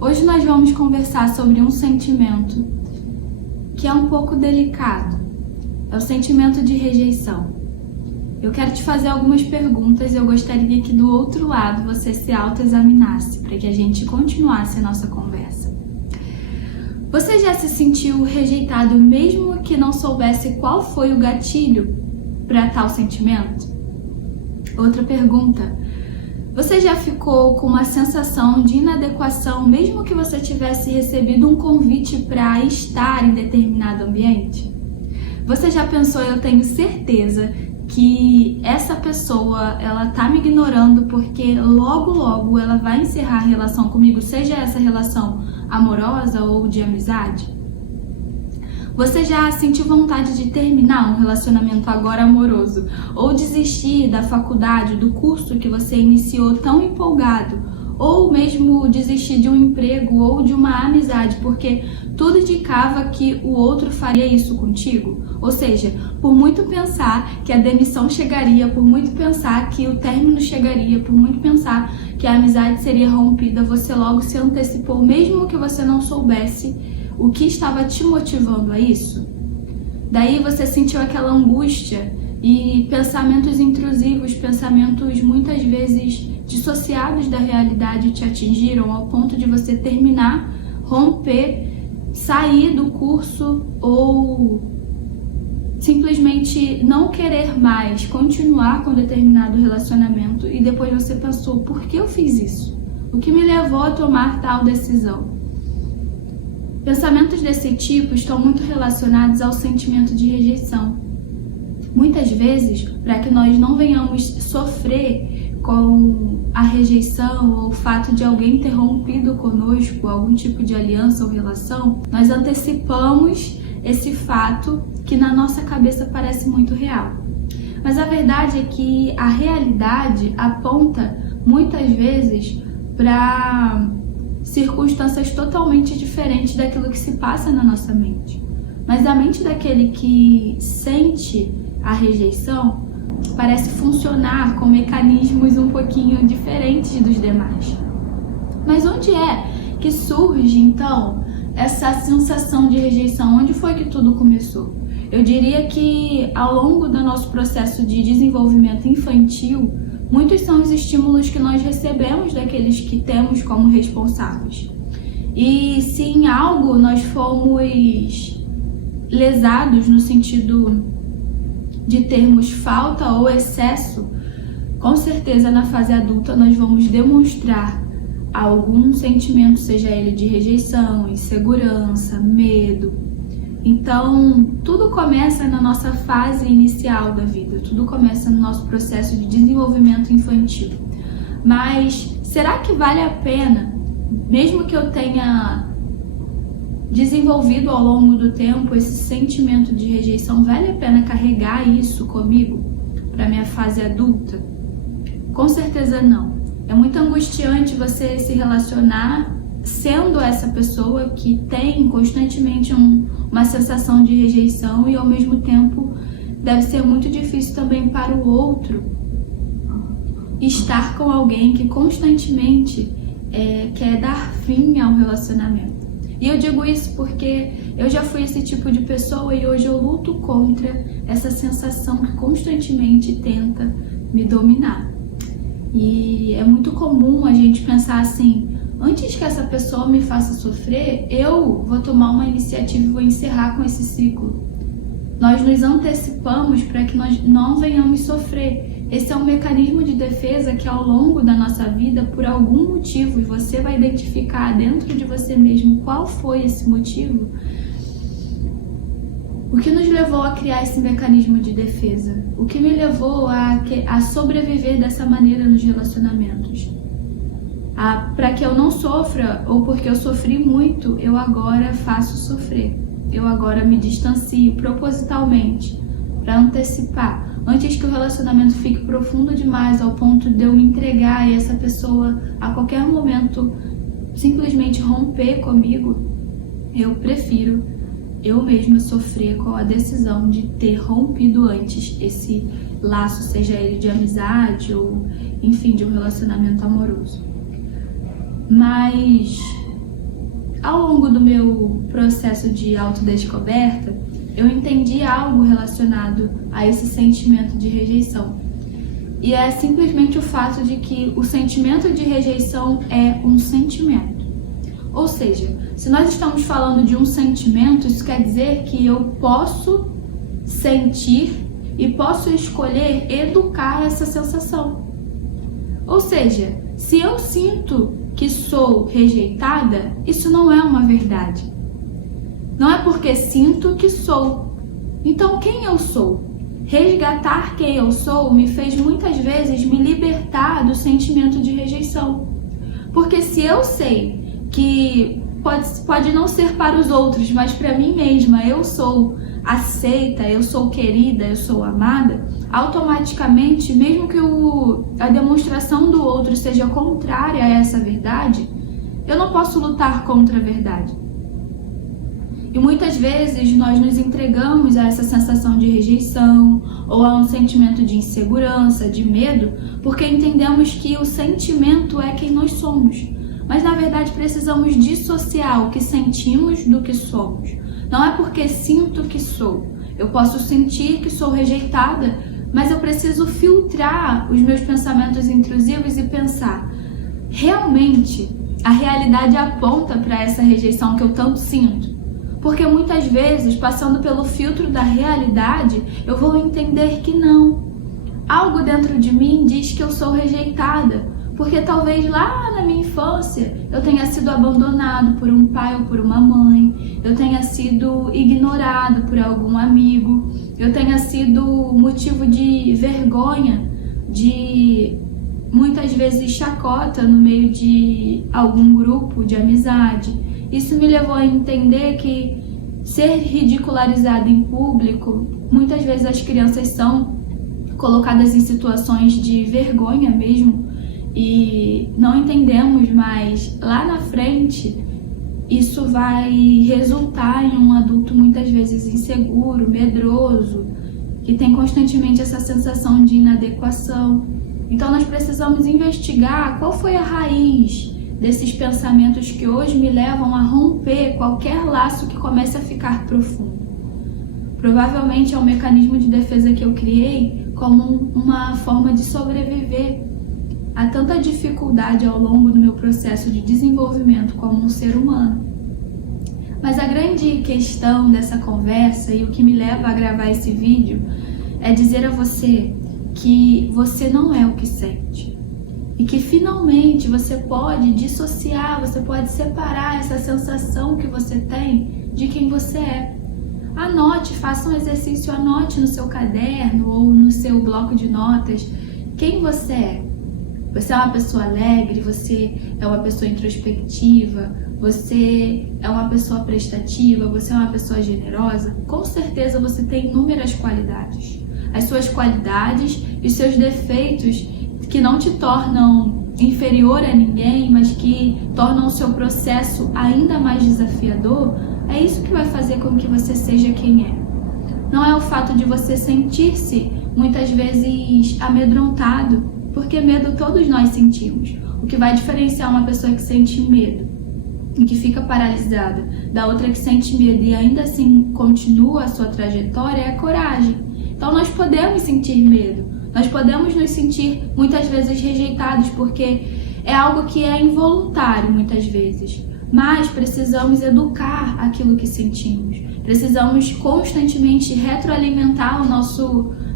Hoje nós vamos conversar sobre um sentimento que é um pouco delicado. É o sentimento de rejeição. Eu quero te fazer algumas perguntas e eu gostaria que do outro lado você se autoexaminasse para que a gente continuasse a nossa conversa. Você já se sentiu rejeitado mesmo que não soubesse qual foi o gatilho para tal sentimento? Outra pergunta. Você já ficou com uma sensação de inadequação mesmo que você tivesse recebido um convite para estar em determinado ambiente? Você já pensou, eu tenho certeza que essa pessoa, ela tá me ignorando porque logo ela vai encerrar a relação comigo, seja essa relação amorosa ou de amizade? Você já sentiu vontade de terminar um relacionamento agora amoroso ou desistir da faculdade, do curso que você iniciou tão empolgado, ou mesmo desistir de um emprego ou de uma amizade porque tudo indicava que o outro faria isso contigo? Ou seja, por muito pensar que a demissão chegaria, por muito pensar que o término chegaria, por muito pensar que a amizade seria rompida, você logo se antecipou, mesmo que você não soubesse o que estava te motivando a isso? Daí você sentiu aquela angústia e pensamentos intrusivos, pensamentos muitas vezes dissociados da realidade te atingiram ao ponto de você terminar, romper, sair do curso ou simplesmente não querer mais continuar com determinado relacionamento e depois você pensou, por que eu fiz isso? O que me levou a tomar tal decisão? Pensamentos desse tipo estão muito relacionados ao sentimento de rejeição. Muitas vezes, para que nós não venhamos sofrer com a rejeição ou o fato de alguém ter rompido conosco algum tipo de aliança ou relação, nós antecipamos esse fato que na nossa cabeça parece muito real. Mas a verdade é que a realidade aponta muitas vezes para circunstâncias totalmente diferentes daquilo que se passa na nossa mente. Mas a mente daquele que sente a rejeição parece funcionar com mecanismos um pouquinho diferentes dos demais. Mas onde é que surge então essa sensação de rejeição? Onde foi que tudo começou? Eu diria que ao longo do nosso processo de desenvolvimento infantil, muitos são os estímulos que nós recebemos daqueles que temos como responsáveis. E se em algo nós fomos lesados no sentido de termos falta ou excesso, com certeza na fase adulta nós vamos demonstrar algum sentimento, seja ele de rejeição, insegurança, medo. Então, tudo começa na nossa fase inicial da vida, tudo começa no nosso processo de desenvolvimento infantil. Mas será que vale a pena, mesmo que eu tenha desenvolvido ao longo do tempo esse sentimento de rejeição, vale a pena carregar isso comigo para minha fase adulta? Com certeza não. É muito angustiante você se relacionar sendo essa pessoa que tem constantemente uma sensação de rejeição e ao mesmo tempo deve ser muito difícil também para o outro estar com alguém que constantemente quer dar fim ao relacionamento. E eu digo isso porque eu já fui esse tipo de pessoa e hoje eu luto contra essa sensação que constantemente tenta me dominar. E é muito comum a gente pensar assim, antes que essa pessoa me faça sofrer, eu vou tomar uma iniciativa e vou encerrar com esse ciclo. Nós nos antecipamos para que nós não venhamos sofrer. Esse é um mecanismo de defesa que ao longo da nossa vida, por algum motivo, e você vai identificar dentro de você mesmo qual foi esse motivo, o que nos levou a criar esse mecanismo de defesa? O que me levou a sobreviver dessa maneira nos relacionamentos? Para que eu não sofra, ou porque eu sofri muito, eu agora faço sofrer. Eu agora me distancio propositalmente para antecipar. Antes que o relacionamento fique profundo demais ao ponto de eu me entregar e essa pessoa a qualquer momento simplesmente romper comigo, eu prefiro eu mesma sofrer com a decisão de ter rompido antes esse laço, seja ele de amizade ou, enfim, de um relacionamento amoroso. Mas Ao longo do meu processo de autodescoberta, eu entendi algo relacionado a esse sentimento de rejeição. E é simplesmente o fato de que o sentimento de rejeição é um sentimento. Ou seja, se nós estamos falando de um sentimento, isso quer dizer que eu posso sentir e posso escolher educar essa sensação. Ou seja, se eu sinto que sou rejeitada, isso não é uma verdade. Não é porque sinto que sou. Então, quem eu sou? Resgatar quem eu sou me fez muitas vezes me libertar do sentimento de rejeição. Porque se eu sei que pode não ser para os outros, mas para mim mesma, eu sou aceita, eu sou querida, eu sou amada, automaticamente, mesmo que a demonstração do outro seja contrária a essa verdade, eu não posso lutar contra a verdade. E muitas vezes nós nos entregamos a essa sensação de rejeição ou a um sentimento de insegurança, de medo, porque entendemos que o sentimento é quem nós somos. Mas na verdade precisamos dissociar o que sentimos do que somos. Não é porque sinto que sou. Eu posso sentir que sou rejeitada, mas eu preciso filtrar os meus pensamentos intrusivos e pensar: realmente a realidade aponta para essa rejeição que eu tanto sinto? Porque muitas vezes, passando pelo filtro da realidade, eu vou entender que não. Algo dentro de mim diz que eu sou rejeitada, porque talvez lá na minha infância eu tenha sido abandonado por um pai ou por uma mãe, eu tenha sido ignorado por algum amigo, eu tenha sido motivo de vergonha, de muitas vezes chacota no meio de algum grupo de amizade. Isso me levou a entender que ser ridicularizado em público, muitas vezes as crianças são colocadas em situações de vergonha mesmo e não entendemos, mas lá na frente isso vai resultar em um adulto muitas vezes inseguro, medroso, que tem constantemente essa sensação de inadequação. Então nós precisamos investigar qual foi a raiz desses pensamentos que hoje me levam a romper qualquer laço que comece a ficar profundo. Provavelmente é um mecanismo de defesa que eu criei como uma forma de sobreviver a tanta dificuldade ao longo do meu processo de desenvolvimento como um ser humano. Mas a grande questão dessa conversa e o que me leva a gravar esse vídeo é dizer a você que você não é o que sente. E que finalmente você pode dissociar, você pode separar essa sensação que você tem de quem você é. Anote, faça um exercício, anote no seu caderno ou no seu bloco de notas quem você é. Você é uma pessoa alegre, você é uma pessoa introspectiva, você é uma pessoa prestativa, você é uma pessoa generosa. Com certeza você tem inúmeras qualidades. As suas qualidades e os seus defeitos que não te tornam inferior a ninguém, mas que tornam o seu processo ainda mais desafiador, é isso que vai fazer com que você seja quem é. Não é o fato de você sentir-se muitas vezes amedrontado, porque medo todos nós sentimos. O que vai diferenciar uma pessoa que sente medo e que fica paralisada da outra que sente medo e ainda assim continua a sua trajetória é a coragem. Então nós podemos sentir medo. Nós podemos nos sentir muitas vezes rejeitados porque é algo que é involuntário muitas vezes, mas precisamos educar aquilo que sentimos. Precisamos constantemente retroalimentar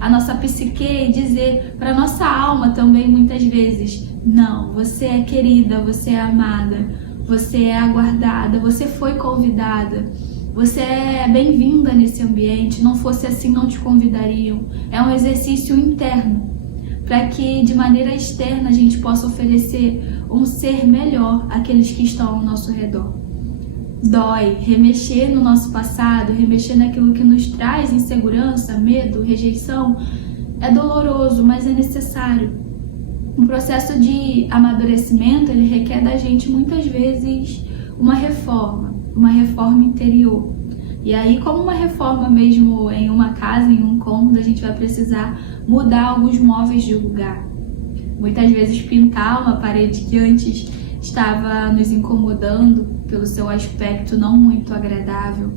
a nossa psique e dizer para a nossa alma também muitas vezes: não, você é querida, você é amada, você é aguardada, você foi convidada. Você é bem-vinda nesse ambiente, não fosse assim não te convidariam. É um exercício interno, para que de maneira externa a gente possa oferecer um ser melhor àqueles que estão ao nosso redor. Dói remexer no nosso passado, remexer naquilo que nos traz insegurança, medo, rejeição. É doloroso, mas é necessário. Um processo de amadurecimento, ele requer da gente muitas vezes uma reforma interior. E aí, como uma reforma mesmo em uma casa, em um cômodo, a gente vai precisar mudar alguns móveis de lugar. Muitas vezes pintar uma parede que antes estava nos incomodando pelo seu aspecto não muito agradável.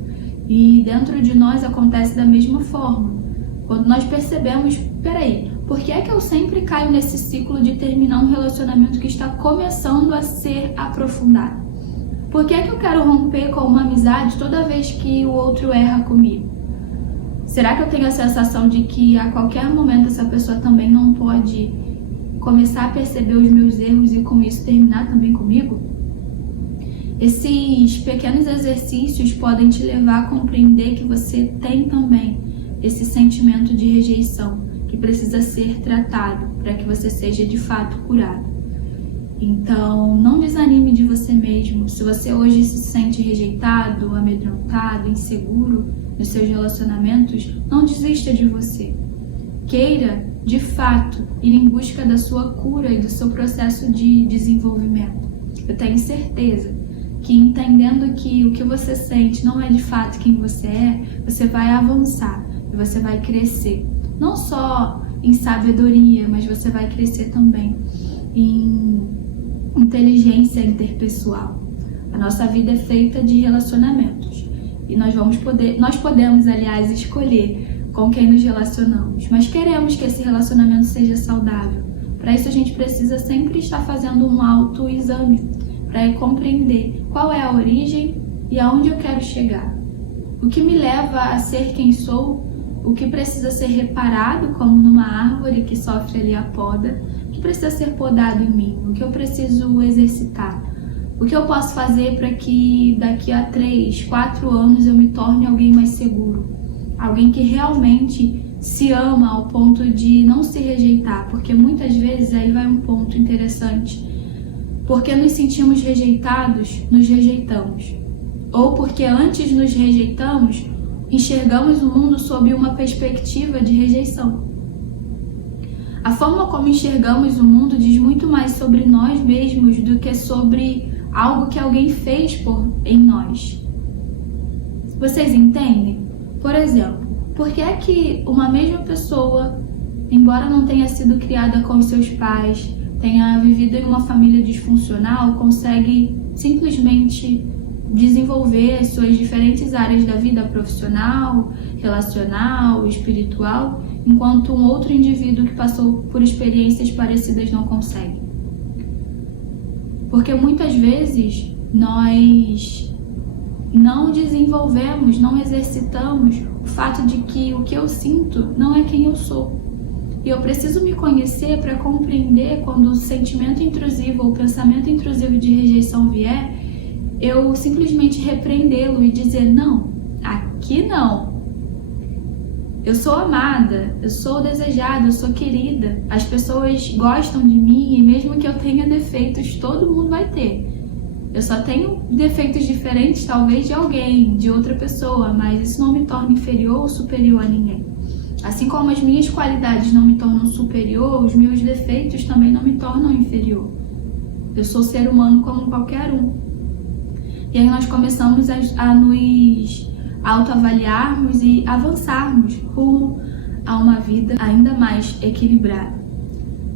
E dentro de nós acontece da mesma forma. Quando nós percebemos, peraí, por que é que eu sempre caio nesse ciclo de terminar um relacionamento que está começando a ser aprofundado? Por que é que eu quero romper com uma amizade toda vez que o outro erra comigo? Será que eu tenho a sensação de que a qualquer momento essa pessoa também não pode começar a perceber os meus erros e com isso terminar também comigo? Esses pequenos exercícios podem te levar a compreender que você tem também esse sentimento de rejeição que precisa ser tratado para que você seja de fato curado. Então, não desanime de você mesmo. Se você hoje se sente rejeitado, amedrontado, inseguro nos seus relacionamentos, não desista de você. Queira, de fato, ir em busca da sua cura e do seu processo de desenvolvimento. Eu tenho certeza que entendendo que o que você sente não é de fato quem você é, você vai avançar e você vai crescer. Não só em sabedoria, mas você vai crescer também em inteligência interpessoal. A nossa vida é feita de relacionamentos e nós podemos, aliás, escolher com quem nos relacionamos, mas queremos que esse relacionamento seja saudável. Para isso a gente precisa sempre estar fazendo um autoexame para compreender qual é a origem e aonde eu quero chegar. O que me leva a ser quem sou, o que precisa ser reparado, como numa árvore que sofre ali a poda, o que precisa ser podado em mim, o que eu preciso exercitar, o que eu posso fazer para que daqui a 3, 4 anos eu me torne alguém mais seguro, alguém que realmente se ama ao ponto de não se rejeitar, porque muitas vezes aí vai um ponto interessante. Porque nos sentimos rejeitados, nos rejeitamos. Ou porque antes nos rejeitamos, enxergamos o mundo sob uma perspectiva de rejeição. A forma como enxergamos o mundo diz muito mais sobre nós mesmos do que sobre algo que alguém fez em nós. Vocês entendem? Por exemplo, por que é que uma mesma pessoa, embora não tenha sido criada com seus pais, tenha vivido em uma família disfuncional, consegue simplesmente desenvolver as suas diferentes áreas da vida profissional, relacional, espiritual, enquanto um outro indivíduo que passou por experiências parecidas não consegue? Porque muitas vezes nós não desenvolvemos, não exercitamos o fato de que o que eu sinto não é quem eu sou. E eu preciso me conhecer para compreender quando o sentimento intrusivo ou o pensamento intrusivo de rejeição vier, eu simplesmente repreendê-lo e dizer, não, aqui não. Eu sou amada, eu sou desejada, eu sou querida. As pessoas gostam de mim e mesmo que eu tenha defeitos, todo mundo vai ter. Eu só tenho defeitos diferentes, talvez, de alguém, de outra pessoa, mas isso não me torna inferior ou superior a ninguém. Assim como as minhas qualidades não me tornam superior, os meus defeitos também não me tornam inferior. Eu sou ser humano como qualquer um. E aí nós começamos a nos autoavaliarmos e avançarmos rumo a uma vida ainda mais equilibrada.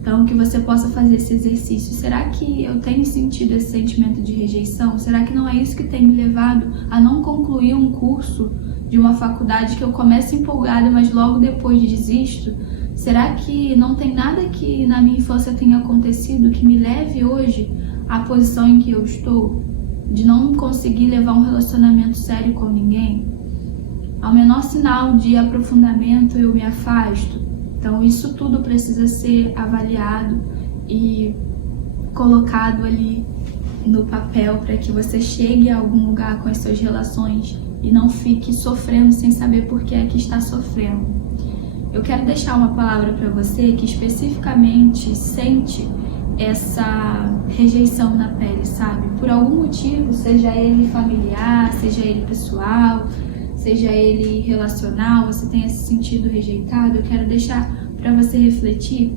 Então, que você possa fazer esse exercício. Será que eu tenho sentido esse sentimento de rejeição? Será que não é isso que tem me levado a não concluir um curso de uma faculdade que eu começo empolgada, mas logo depois desisto? Será que não tem nada que na minha infância tenha acontecido que me leve hoje à posição em que eu estou? De não conseguir levar um relacionamento sério com ninguém? Ao menor sinal de aprofundamento eu me afasto. Então isso tudo precisa ser avaliado e colocado ali no papel para que você chegue a algum lugar com as suas relações e não fique sofrendo sem saber por que é que está sofrendo. Eu quero deixar uma palavra para você que especificamente sente essa rejeição na pele, sabe? Por algum motivo, seja ele familiar, seja ele pessoal, seja ele relacional, você tenha se sentido rejeitado. Eu quero deixar para você refletir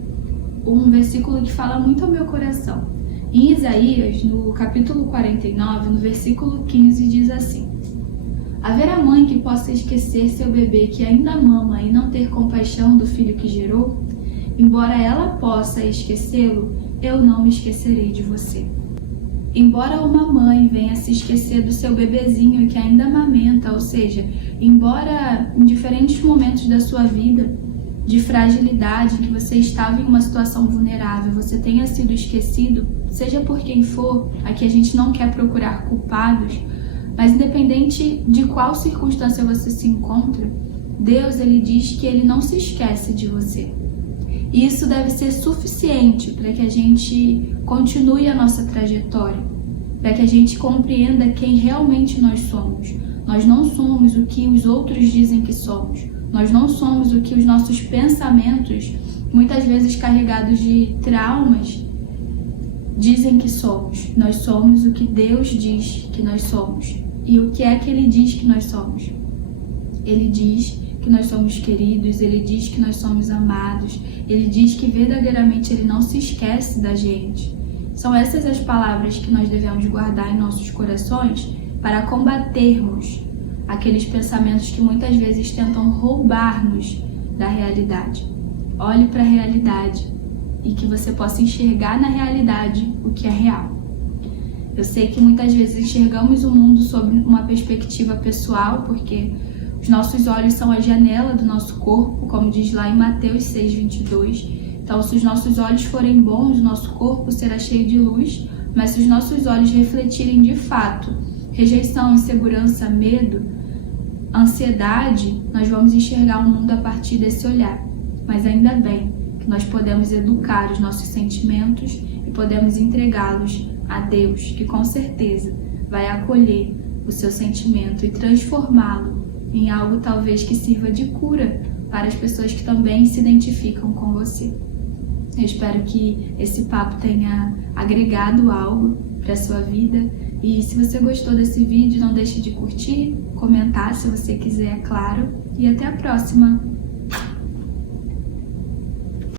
um versículo que fala muito ao meu coração. Em Isaías, no capítulo 49, no versículo 15, diz assim: haverá mãe que possa esquecer seu bebê que ainda mama e não ter compaixão do filho que gerou? Embora ela possa esquecê-lo, eu não me esquecerei de você. Embora uma mãe venha se esquecer do seu bebezinho que ainda amamenta, ou seja, embora em diferentes momentos da sua vida de fragilidade, que você estava em uma situação vulnerável, você tenha sido esquecido, seja por quem for, aqui a gente não quer procurar culpados, mas independente de qual circunstância você se encontra, Deus, ele diz que ele não se esquece de você. E isso deve ser suficiente para que a gente continue a nossa trajetória, para que a gente compreenda quem realmente nós somos. Nós não somos o que os outros dizem que somos. Nós não somos o que os nossos pensamentos, muitas vezes carregados de traumas, dizem que somos. Nós somos o que Deus diz que nós somos. E o que é que Ele diz que nós somos? Ele diz que nós somos queridos, Ele diz que nós somos amados, Ele diz que verdadeiramente Ele não se esquece da gente. São essas as palavras que nós devemos guardar em nossos corações para combatermos aqueles pensamentos que muitas vezes tentam roubar-nos da realidade. Olhe para a realidade e que você possa enxergar na realidade o que é real. Eu sei que muitas vezes enxergamos o mundo sob uma perspectiva pessoal, porque os nossos olhos são a janela do nosso corpo, como diz lá em Mateus 6:22. Então, se os nossos olhos forem bons, o nosso corpo será cheio de luz, mas se os nossos olhos refletirem de fato rejeição, insegurança, medo, ansiedade, nós vamos enxergar o mundo a partir desse olhar. Mas ainda bem que nós podemos educar os nossos sentimentos e podemos entregá-los a Deus, que com certeza vai acolher o seu sentimento e transformá-lo em algo talvez que sirva de cura para as pessoas que também se identificam com você. Eu espero que esse papo tenha agregado algo para a sua vida. E se você gostou desse vídeo, não deixe de curtir, comentar se você quiser, é claro. E até a próxima!